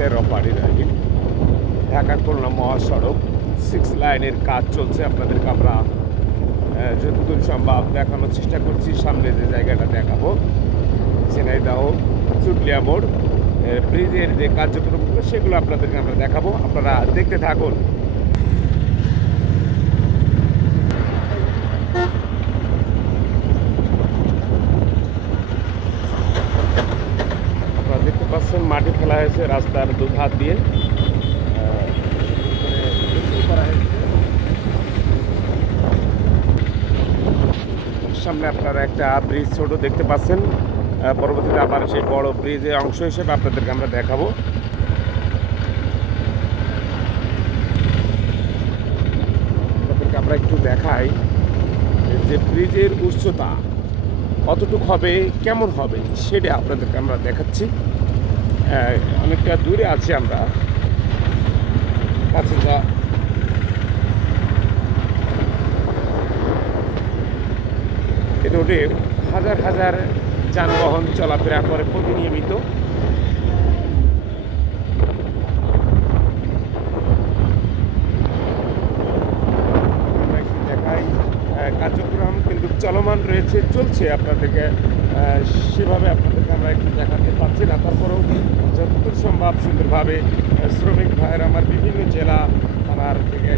তেরো পাড়ি রাইড ঢাকা খুলনা মহাসড়ক। সিক্স লাইনের কাজ চলছে। আপনাদেরকে আমরা যতদূর সম্ভব দেখানোর চেষ্টা করছি। সামনে যে জায়গাটা দেখাবো ঝিনাইদহ চুটলিয়া মোড় ব্রিজের যে কার্যক্রমগুলো, সেগুলো আপনাদেরকে আমরা দেখাবো। আপনারা দেখতে থাকুন আপনারা দেখতে পাচ্ছেন মাটি ফেলা হয়েছে, রাস্তার দুধার দিয়ে। মানে। সামনে আপনারা একটা ব্রিজ ছোট দেখতে পাচ্ছেন। পরবর্তীতে আবার সেই বড় ব্রিজের অংশ হিসেবে আপনাদেরকে আমরা দেখাবো। আপনাদেরকে আমরা একটু দেখাই যে ব্রিজের উচ্চতা কতটুকু হবে, কেমন হবে, সেটা আপনাদেরকে আমরা দেখাচ্ছি। অনেকটা দূরে আছি আমরা। যা রোডে হাজার হাজার যানবাহন চলাফেরা করে প্রতিনিয়মিত আমরা একটু দেখাই আহ, কার্যক্রম কিন্তু চলমান রয়েছে, চলছে আপনাদেরকে সেভাবে আপনাদেরকে আমরা একটু দেখাতে পারছি না। তারপরেও যতদূর সম্ভব সুন্দরভাবে শ্রমিক ভাইয়ের আমার বিভিন্ন জেলা আমার থেকে